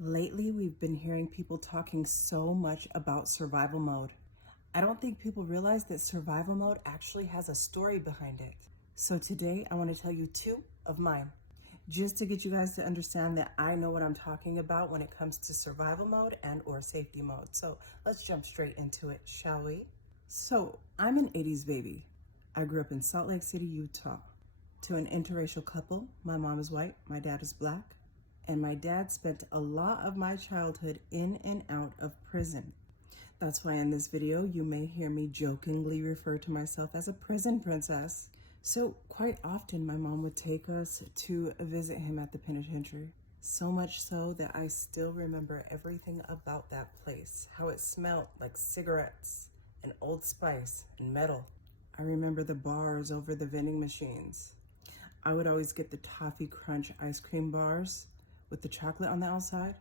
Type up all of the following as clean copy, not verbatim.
Lately, we've been hearing people talking so much about survival mode. I don't think people realize that survival mode actually has a story behind it. So today, I want to tell you two of mine, just to get you guys to understand that I know what I'm talking about when it comes to survival mode and or safety mode. So let's jump straight into it, shall we? So I'm an 80s baby. I grew up in Salt Lake City, Utah, to an interracial couple. My mom is white, my dad is black, and my dad spent a lot of my childhood in and out of prison. That's why in this video, you may hear me jokingly refer to myself as a prison princess. So quite often, my mom would take us to visit him at the penitentiary. So much so that I still remember everything about that place, how it smelled like cigarettes and Old Spice and metal. I remember the bars over the vending machines. I would always get the Toffee Crunch ice cream bars with the chocolate on the outside.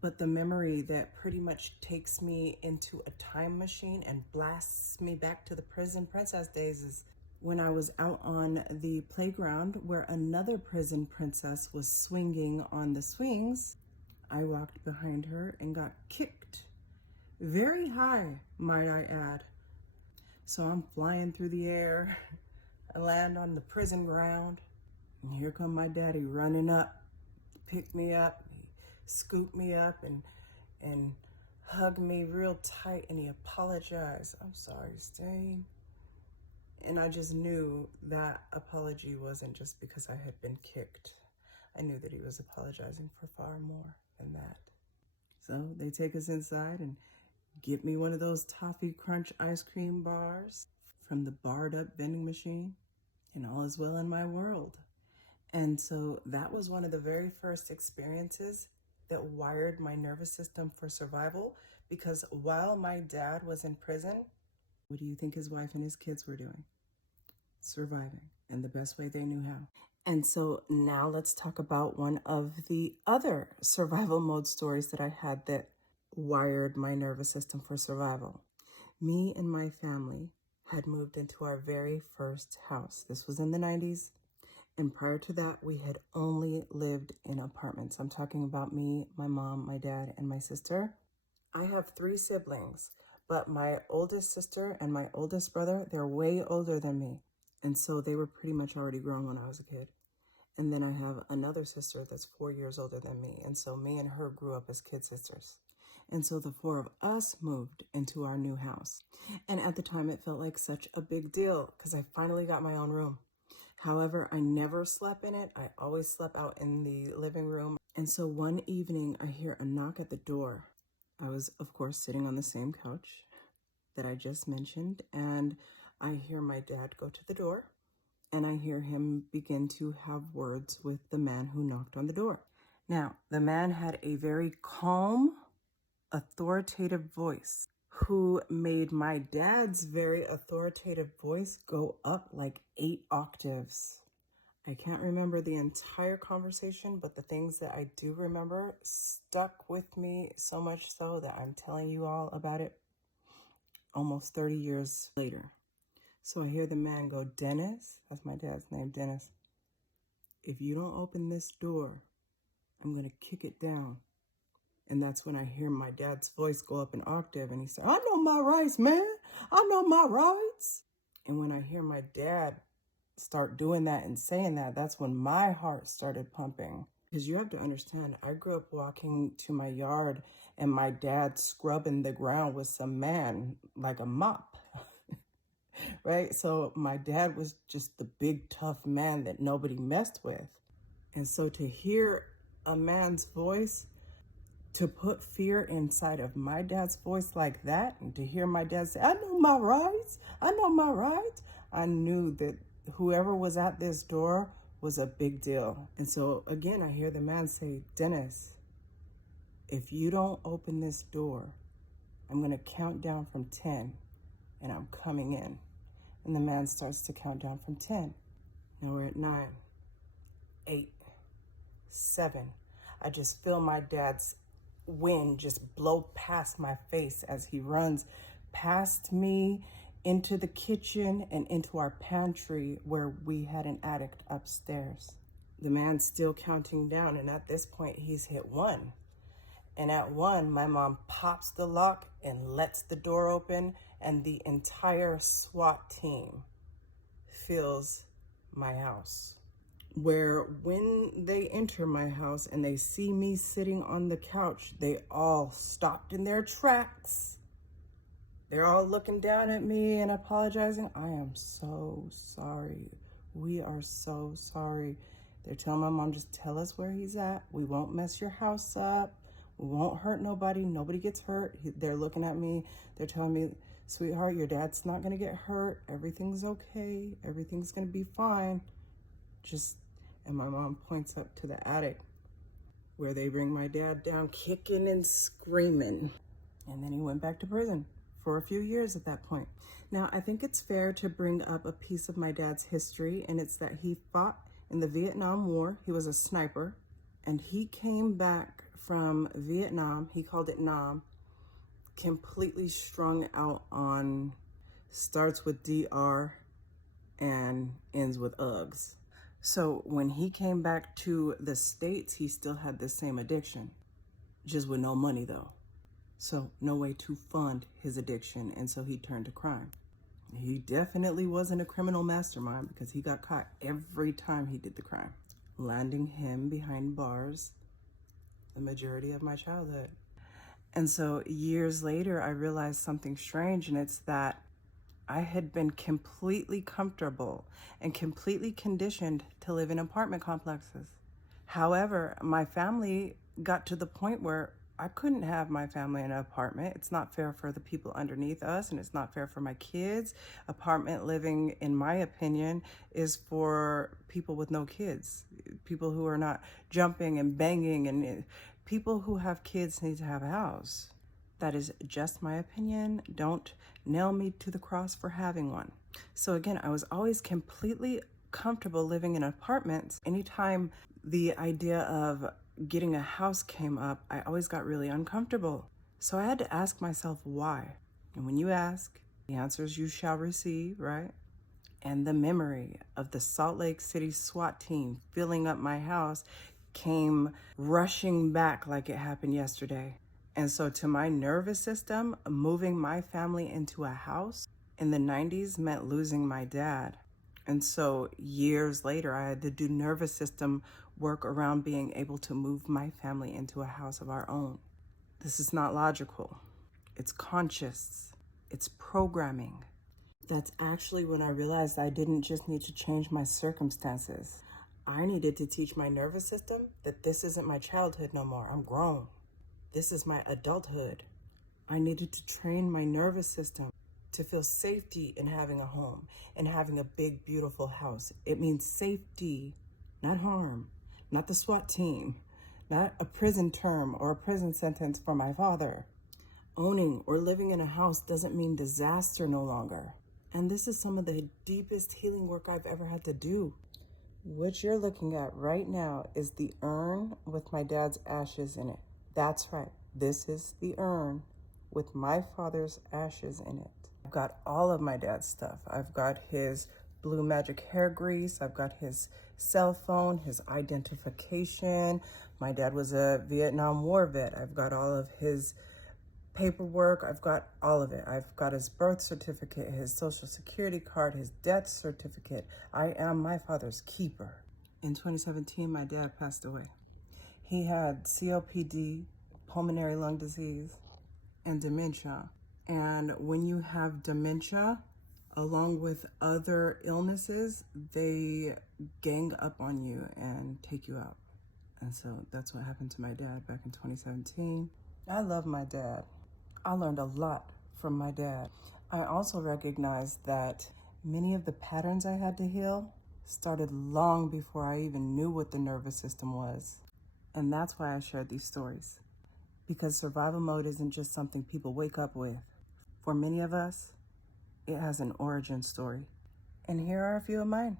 But the memory that pretty much takes me into a time machine and blasts me back to the prison princess days is when I was out on the playground where another prison princess was swinging on the swings. I walked behind her and got kicked. Very high, might I add. So I'm flying through the air. I land on the prison ground. And here come my daddy running up, pick me up. He scooped me up and hugged me real tight, and he apologized. I'm sorry, Stain. And I just knew that apology wasn't just because I had been kicked. I knew that he was apologizing for far more than that. So they take us inside and get me one of those Toffee Crunch ice cream bars from the barred up vending machine, and all is well in my world. And so that was one of the very first experiences that wired my nervous system for survival, because while my dad was in prison, what do you think his wife and his kids were doing? Surviving in the best way they knew how. And so now let's talk about one of the other survival mode stories that I had that wired my nervous system for survival. Me and my family had moved into our very first house. This was in the 90s. And prior to that, we had only lived in apartments. I'm talking about me, my mom, my dad, and my sister. I have 3 siblings, but my oldest sister and my oldest brother, they're way older than me. And so they were pretty much already grown when I was a kid. And then I have another sister that's 4 years older than me. And so me and her grew up as kid sisters. And so the 4 of us moved into our new house. And at the time, it felt like such a big deal because I finally got my own room. However, I never slept in it. I always slept out in the living room. And so one evening, I hear a knock at the door. I was, of course, sitting on the same couch that I just mentioned. And I hear my dad go to the door. And I hear him begin to have words with the man who knocked on the door. Now, the man had a very calm, authoritative voice, who made my dad's very authoritative voice go up like 8 octaves. I can't remember the entire conversation, but the things that I do remember stuck with me so much so that I'm telling you all about it almost 30 years later. So I hear the man go, "Dennis," that's my dad's name, "Dennis, if you don't open this door, I'm going to kick it down." And that's when I hear my dad's voice go up an octave, and he said, "I know my rights, man. I know my rights." And when I hear my dad start doing that and saying that, that's when my heart started pumping. Because you have to understand, I grew up walking to my yard and my dad scrubbing the ground with some man like a mop. Right? So my dad was just the big tough man that nobody messed with. And so to hear a man's voice, to put fear inside of my dad's voice like that, and to hear my dad say, "I know my rights, I know my rights," I knew that whoever was at this door was a big deal. And so again, I hear the man say, "Dennis, if you don't open this door, I'm going to count down from 10 and I'm coming in." And the man starts to count down from 10. Now we're at 9, 8, 7. I just feel my dad's wind just blow past my face as he runs past me into the kitchen and into our pantry where we had an attic upstairs. The man's still counting down, and at this point he's hit 1. And at 1, my mom pops the lock and lets the door open, and the entire SWAT team fills my house. Where when they enter my house and they see me sitting on the couch, they all stopped in their tracks. They're all looking down at me and apologizing. I am so sorry. We are so sorry. They're telling my mom, just tell us where he's at. We won't mess your house up. We won't hurt nobody. Nobody gets hurt. They're looking at me. They're telling me, sweetheart, your dad's not going to get hurt. Everything's okay. Everything's going to be fine. And my mom points up to the attic where they bring my dad down kicking and screaming. And then he went back to prison for a few years at that point. Now, I think it's fair to bring up a piece of my dad's history, and it's that he fought in the Vietnam War. He was a sniper, and he came back from Vietnam, he called it Nam, completely strung out on, starts with DR and ends with Uggs. So when he came back to the States, he still had the same addiction, just with no money though. So no way to fund his addiction, and so he turned to crime. He definitely wasn't a criminal mastermind because he got caught every time he did the crime, landing him behind bars the majority of my childhood. And so years later, I realized something strange, and it's that I had been completely comfortable and completely conditioned to live in apartment complexes. However, my family got to the point where I couldn't have my family in an apartment. It's not fair for the people underneath us, and it's not fair for my kids. Apartment living, in my opinion, is for people with no kids, people who are not jumping and banging, and people who have kids need to have a house. That is just my opinion. Don't nail me to the cross for having one. So again, I was always completely comfortable living in apartments. Anytime the idea of getting a house came up, I always got really uncomfortable. So I had to ask myself why. And when you ask, the answers you shall receive, right? And the memory of the Salt Lake City SWAT team filling up my house came rushing back like it happened yesterday. And so to my nervous system, moving my family into a house in the 90s meant losing my dad. And so years later, I had to do nervous system work around being able to move my family into a house of our own. This is not logical. It's conscious. It's programming. That's actually when I realized I didn't just need to change my circumstances. I needed to teach my nervous system that this isn't my childhood no more. I'm grown. This is my adulthood. I needed to train my nervous system to feel safety in having a home and having a big, beautiful house. It means safety, not harm, not the SWAT team, not a prison term or a prison sentence for my father. Owning or living in a house doesn't mean disaster no longer. And this is some of the deepest healing work I've ever had to do. What you're looking at right now is the urn with my dad's ashes in it. That's right. This is the urn with my father's ashes in it. I've got all of my dad's stuff. I've got his blue magic hair grease. I've got his cell phone, his identification. My dad was a Vietnam War vet. I've got all of his paperwork. I've got all of it. I've got his birth certificate, his social security card, his death certificate. I am my father's keeper. In 2017, my dad passed away. He had COPD, pulmonary lung disease, and dementia. And when you have dementia, along with other illnesses, they gang up on you and take you out. And so that's what happened to my dad back in 2017. I love my dad. I learned a lot from my dad. I also recognized that many of the patterns I had to heal started long before I even knew what the nervous system was. And that's why I shared these stories. Because survival mode isn't just something people wake up with. For many of us, it has an origin story. And here are a few of mine.